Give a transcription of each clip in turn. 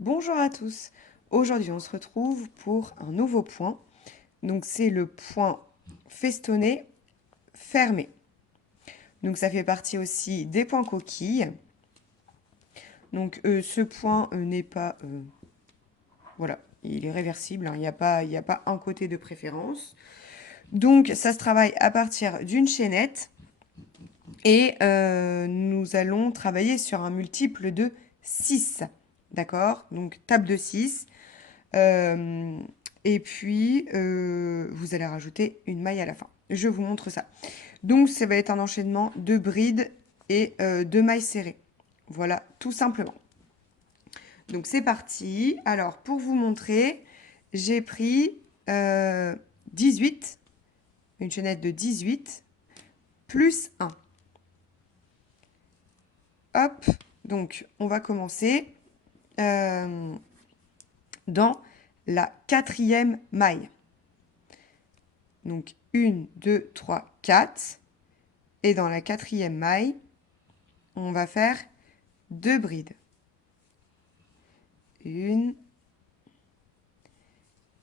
Bonjour à tous. Aujourd'hui, on se retrouve pour un nouveau point. Donc, c'est le point festonné fermé. Donc, ça fait partie aussi des points coquilles. Donc, ce point n'est pas... voilà, il est réversible, hein. Il y a pas un côté de préférence. Donc, ça se travaille à partir d'une chaînette. Et nous allons travailler sur un multiple de 6. D'accord? Donc, table de 6. Euh, et puis, vous allez rajouter une maille à la fin. Je vous montre ça. Donc, ça va être un enchaînement de brides et de mailles serrées. Voilà, tout simplement. Donc, c'est parti. Alors, pour vous montrer, j'ai pris 18, une chaînette de 18, plus 1. Hop, donc, on va commencer dans la 4e maille. Donc 1, 2, 3, 4. Et dans la 4e maille, on va faire 2 brides. 1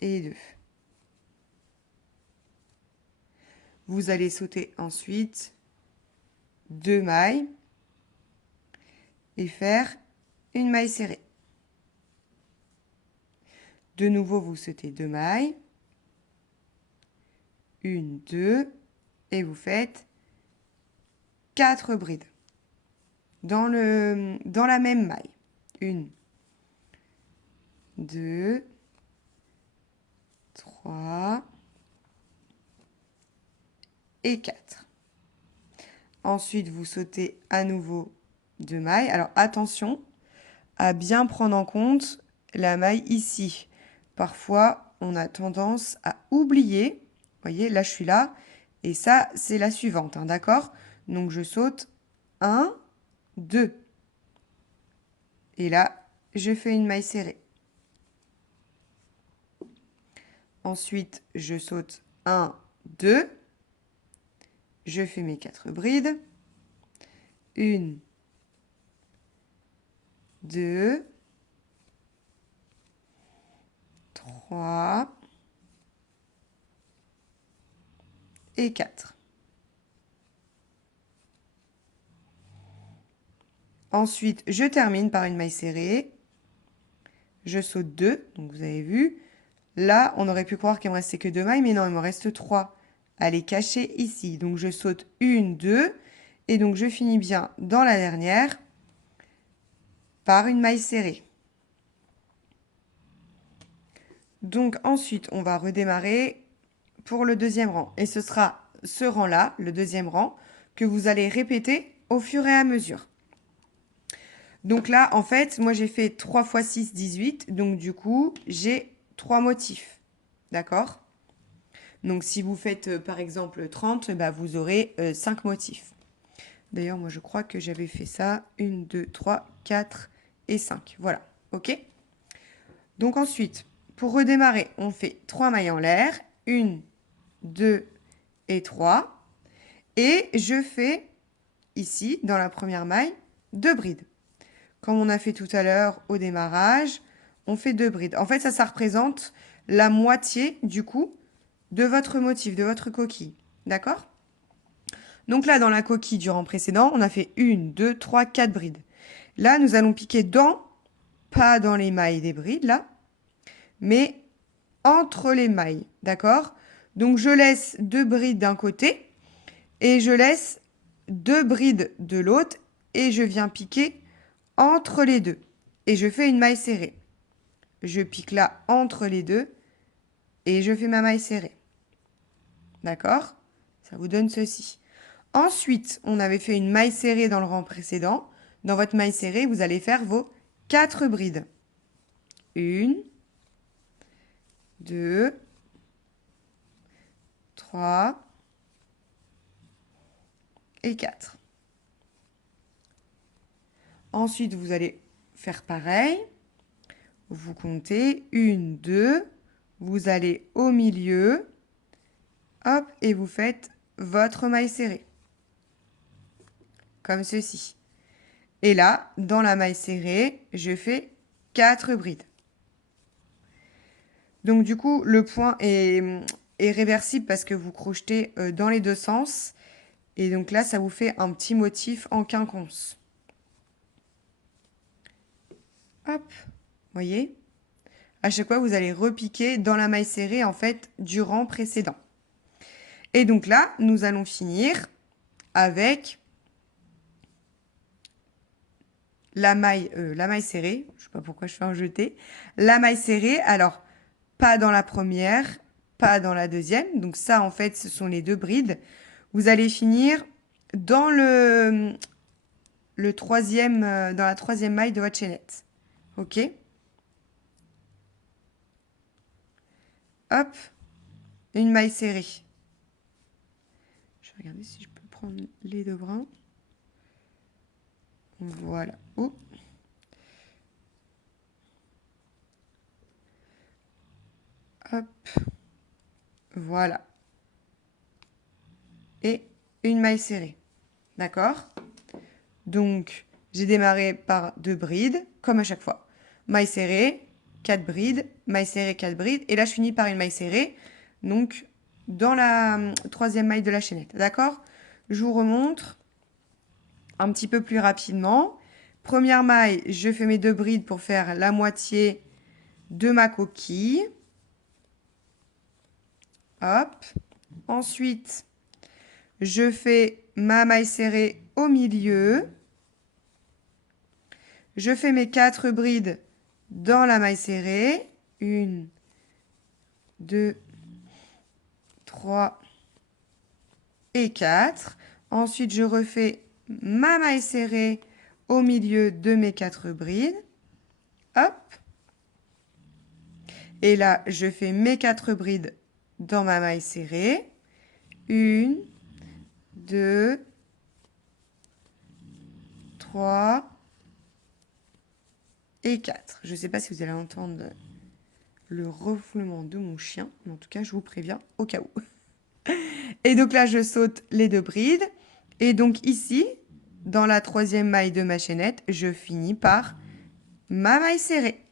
et 2. Vous allez sauter ensuite 2 mailles et faire une maille serrée. De nouveau, vous sautez 2 mailles. 1, 2. Et vous faites 4 brides dans la même maille. 1, 2, 3 et 4. Ensuite, vous sautez à nouveau 2 mailles. Alors attention à bien prendre en compte la maille ici. Parfois, on a tendance à oublier. Vous voyez, là, je suis là. Et ça, c'est la suivante, hein, d'accord? Donc, je saute 1, 2. Et là, je fais une maille serrée. Ensuite, je saute 1, 2. Je fais mes 4 brides. 1, 2, 3 et 4. Ensuite, je termine par une maille serrée. Je saute 2, donc vous avez vu. Là, on aurait pu croire qu'il me restait que 2 mailles, mais non, il me reste 3. Elle est cachée ici. Donc, je saute 1, 2, et donc je finis bien dans la dernière par une maille serrée. Donc, ensuite, on va redémarrer pour le deuxième rang. Et ce sera ce rang-là, le deuxième rang, que vous allez répéter au fur et à mesure. Donc là, en fait, moi, j'ai fait 3 x 6, 18. Donc, du coup, j'ai 3 motifs. D'accord? Donc, si vous faites, par exemple, 30, bah, vous aurez 5 motifs. D'ailleurs, moi, je crois que j'avais fait ça. 1, 2, 3, 4 et 5. Voilà. OK? Donc, ensuite, pour redémarrer, on fait 3 mailles en l'air. 1, 2 et 3. Et je fais, ici, dans la première maille, 2 brides. Comme on a fait tout à l'heure au démarrage, on fait 2 brides. En fait, ça représente la moitié, du coup, de votre motif, de votre coquille. D'accord? Donc là, dans la coquille du rang précédent, on a fait 1, 2, 3, 4 brides. Là, nous allons piquer pas dans les mailles des brides, là, mais entre les mailles. D'accord? Donc, je laisse 2 brides d'un côté et je laisse 2 brides de l'autre et je viens piquer entre les deux. Et je fais une maille serrée. Je pique là entre les deux et je fais ma maille serrée. D'accord? Ça vous donne ceci. Ensuite, on avait fait une maille serrée dans le rang précédent. Dans votre maille serrée, vous allez faire vos 4 brides. 1, 2, 3 et 4. Ensuite, vous allez faire pareil. Vous comptez 1, 2. Vous allez au milieu. Hop, et vous faites votre maille serrée. Comme ceci. Et là, dans la maille serrée, je fais 4 brides. Donc du coup, le point est réversible parce que vous crochetez dans les deux sens. Et donc là, ça vous fait un petit motif en quinconce. Hop, voyez? À chaque fois, vous allez repiquer dans la maille serrée, en fait, du rang précédent. Et donc là, nous allons finir avec la maille serrée. Je ne sais pas pourquoi je fais un jeté. La maille serrée, alors, pas dans la première, pas dans la deuxième. Donc ça, en fait, ce sont les deux brides. Vous allez finir dans le troisième, dans la troisième maille de votre chaînette. OK? Hop, une maille serrée. Je vais regarder si je peux prendre les deux brins. Voilà. Oh. Hop. Voilà. Et une maille serrée. D'accord? Donc, j'ai démarré par 2 brides, comme à chaque fois. Maille serrée, 4 brides, maille serrée, 4 brides. Et là, je finis par une maille serrée. Donc, dans la troisième maille de la chaînette. D'accord? Je vous remontre un petit peu plus rapidement. Première maille, je fais mes 2 brides pour faire la moitié de ma coquille. Hop. Ensuite, je fais ma maille serrée au milieu. Je fais mes 4 brides dans la maille serrée. 1, 2, 3 et 4. Ensuite, je refais ma maille serrée au milieu de mes 4 brides. Hop. Et là, je fais mes 4 brides dans ma maille serrée. 1, 2, 3 et 4. Je ne sais pas si vous allez entendre le ronflement de mon chien, mais en tout cas, je vous préviens au cas où. Et donc là, je saute les 2 brides. Et donc ici, dans la troisième maille de ma chaînette, je finis par ma maille serrée.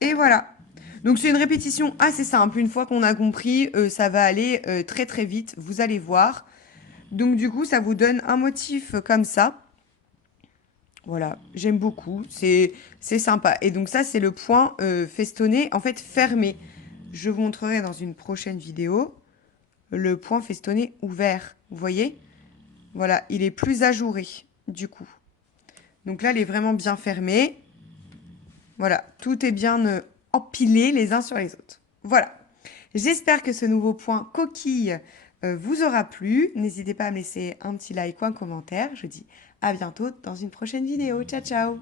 Et voilà. Donc c'est une répétition assez simple. Une fois qu'on a compris, ça va aller très très vite. Vous allez voir. Donc du coup, ça vous donne un motif comme ça. Voilà, j'aime beaucoup. C'est sympa. Et donc ça, c'est le point festonné, en fait fermé. Je vous montrerai dans une prochaine vidéo le point festonné ouvert. Vous voyez? Voilà, il est plus ajouré du coup. Donc là, il est vraiment bien fermé. Voilà, tout est bien empilé les uns sur les autres. Voilà. J'espère que ce nouveau point coquille vous aura plu. N'hésitez pas à me laisser un petit like ou un commentaire. Je dis à bientôt dans une prochaine vidéo. Ciao, ciao!